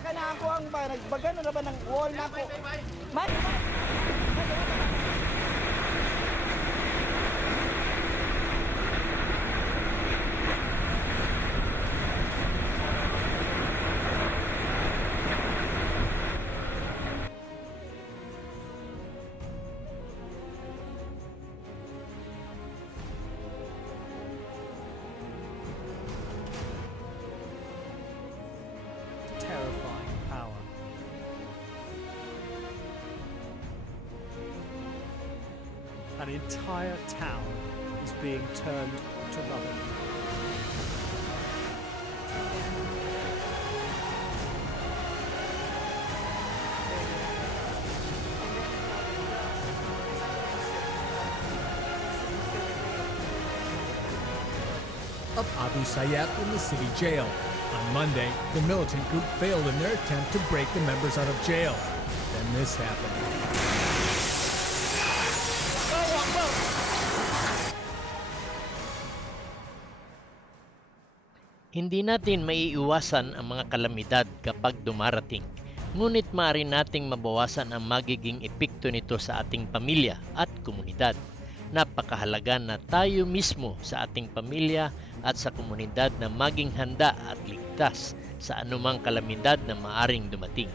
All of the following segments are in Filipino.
ka na ako ang ba, nagbagano na ba ng wall na ako? Man! Terrifying power. An entire town is being turned to rubble. Of Abu Sayyaf in the city jail. On Monday, the militant group failed in their attempt to break the members out of jail. Then this happened. Hindi natin maiiwasan ang mga kalamidad kapag dumarating. Ngunit maaari nating mabawasan ang magiging epekto nito sa ating pamilya at komunidad. Napakahalaga na tayo mismo sa ating pamilya at sa komunidad na maging handa at ligtas sa anumang kalamidad na maaring dumating.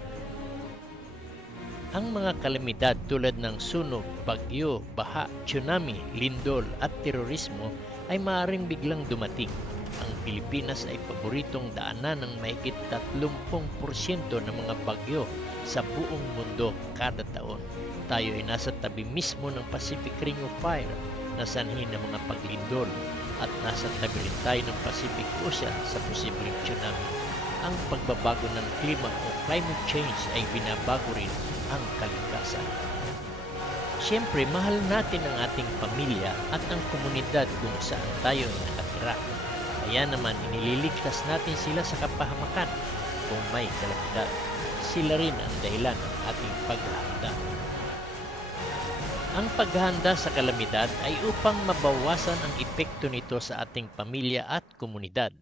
Ang mga kalamidad tulad ng sunog, bagyo, baha, tsunami, lindol at terorismo ay maaring biglang dumating. Ang Pilipinas ay paboritong daanan ng mahigit 30% ng mga bagyo sa buong mundo kada taon. Tayo ay nasa tabi mismo ng Pacific Ring of Fire na sanhi ng mga paglindol at nasa tabi rin tayo ng Pacific Ocean sa posibleng tsunami. Ang pagbabago ng klima o climate change ay binabago rin ang kaligtasan. Siyempre, mahal natin ang ating pamilya at ang komunidad kung saan tayo ay nakatira. Kaya naman inililigtas natin sila sa kapahamakan kung may kalamidad. Sila rin ang dahilan ng ating paghahanda. Ang paghahanda sa kalamidad ay upang mabawasan ang epekto nito sa ating pamilya at komunidad.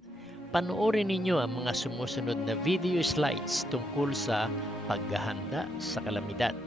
Panoorin ninyo ang mga sumusunod na video slides tungkol sa paghahanda sa kalamidad.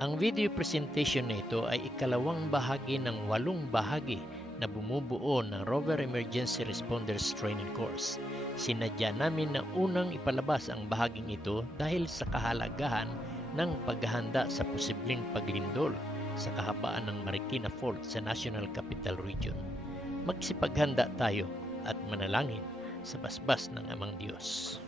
Ang video presentation na ito ay ikalawang bahagi ng 8 bahagi na bumubuo ng Rover Emergency Responders Training Course. Sinadya namin na unang ipalabas ang bahaging ito dahil sa kahalagahan ng paghahanda sa posibleng paglindol sa kahabaan ng Marikina Fault sa National Capital Region. Magsipaghanda tayo at manalangin sa basbas ng Amang Diyos.